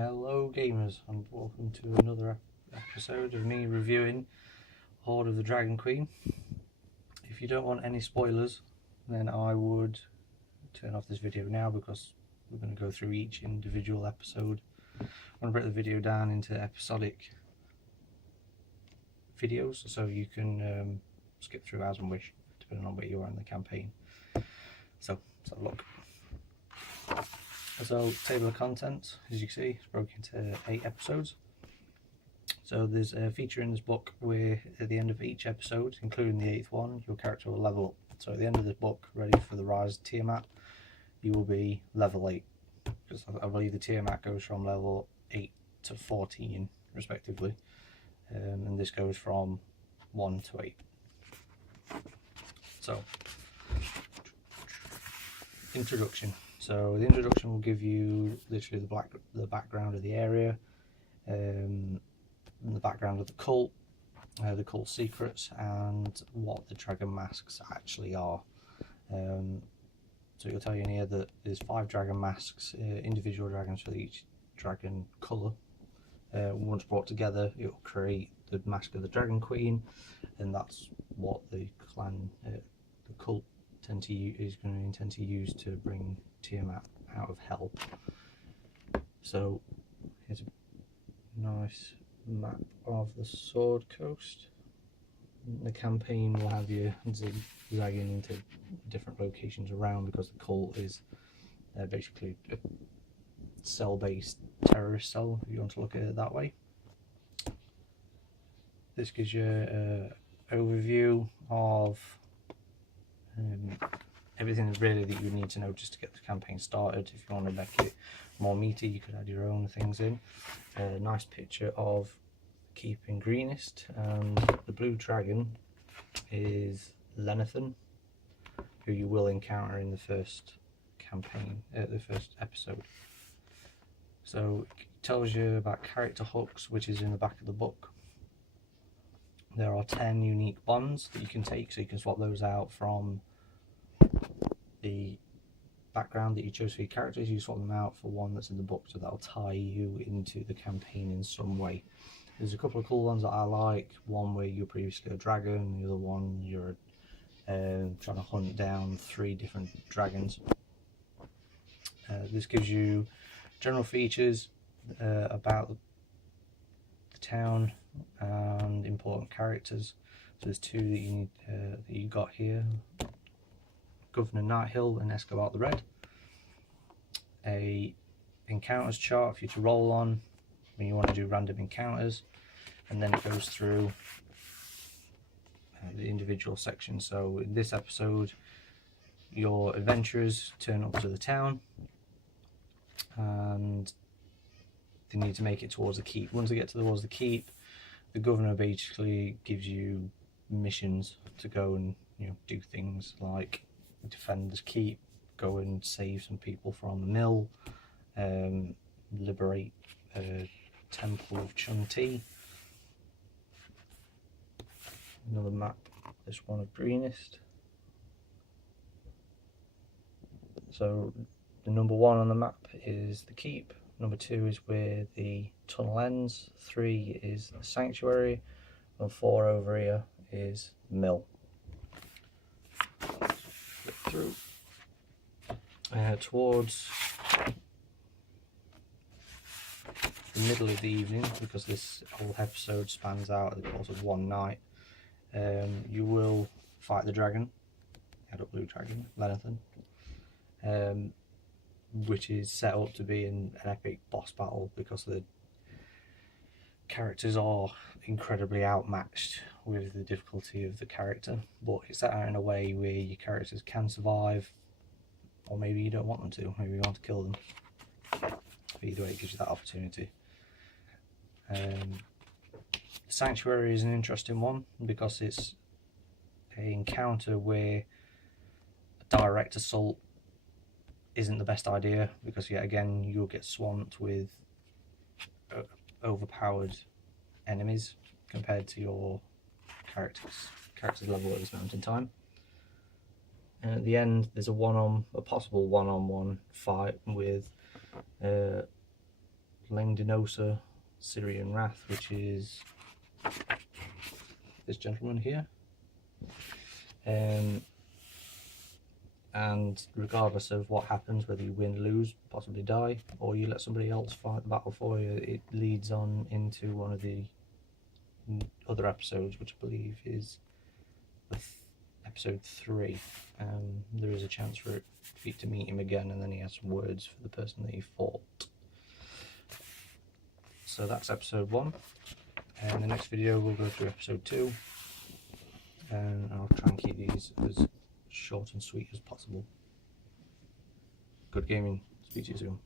Hello gamers, and welcome to another episode of me reviewing Hoard of the Dragon Queen. If you don't want any spoilers, then I would turn off this video now, because we're going to go through each individual episode. I'm going to break the video down into episodic videos, so you can skip through as and wish, depending on where you are in the campaign. So let's have a look. So, table of contents, as you can see, it's broken into 8 episodes. So there's a feature in this book where at the end of each episode, including the 8th one, your character will level up. So at the end of this book, ready for the Rise Tiamat, you will be level 8. Because I believe the Tiamat goes from level 8 to 14 respectively. And this goes from 1 to 8. So, introduction. So the introduction will give you literally the background of the area, and the background of the cult secrets, and what the dragon masks actually are. So it'll tell you in here that there's 5 dragon masks, individual dragons for each dragon colour. Once brought together, it will create the mask of the Dragon Queen, and that's what the clan, the cult, is going to intend to use to bring Tiamat out of hell. So here's a nice map of the Sword Coast. The campaign will have you zigzagging into different locations around, because the cult is basically a cell-based terrorist cell, if you want to look at it that way. This gives you an overview of everything really that you need to know just to get the campaign started. If you want to make it more meaty, you could add your own things in. A nice picture of Keep in Greenest, and the blue dragon is Lenathan, who you will encounter in the first campaign, the first episode. So it tells you about character hooks, which is in the back of the book. There are 10 unique bonds that you can take, so you can swap those out from the background that you chose for your characters. You swap them out for one that's in the book, so that'll tie you into the campaign in some way. There's a couple of cool ones that I like. One where you're previously a dragon, the other one you're trying to hunt down 3 different dragons. This gives you general features about the town and important characters. So there's 2 that you need, that you got here: Governor Nighthill and Escobar the Red. A encounters chart for you to roll on when you want to do random encounters, and then it goes through the individual sections. So in this episode, your adventurers turn up to the town and they need to make it towards the keep. Once they get towards the keep, the governor basically gives you missions to go and do things like defend the keep, go and save some people from the mill, liberate Temple of Chun-Ti. Another map, this one of Greenest. So the number 1 on the map is the keep, number 2 is where the tunnel ends, 3 is the sanctuary, and 4 over here is the mill. Flip through towards the middle of the evening, because this whole episode spans out the course of one night. You will fight the dragon, adult blue dragon, Lenathan, which is set up to be an epic boss battle, because the characters are incredibly outmatched with the difficulty of the character, but it's set out in a way where your characters can survive, or maybe you don't want them to, maybe you want to kill them. But either way, it gives you that opportunity. Sanctuary is an interesting one, because it's an encounter where a direct assault isn't the best idea, because yet again you'll get swamped with overpowered enemies compared to your character's level at this moment in time. And at the end, there's a possible one-on-one fight with battling Denosa, Syrian Wrath, which is this gentleman here. And regardless of what happens, whether you win, lose, possibly die, or you let somebody else fight the battle for you, it leads on into one of the other episodes, which I believe is episode 3. There is a chance for you to meet him again, and then he has some words for the person that he fought. So that's episode 1. And the next video we'll go through episode 2, and I'll try and keep these as short and sweet as possible. Good gaming. Speak to you soon.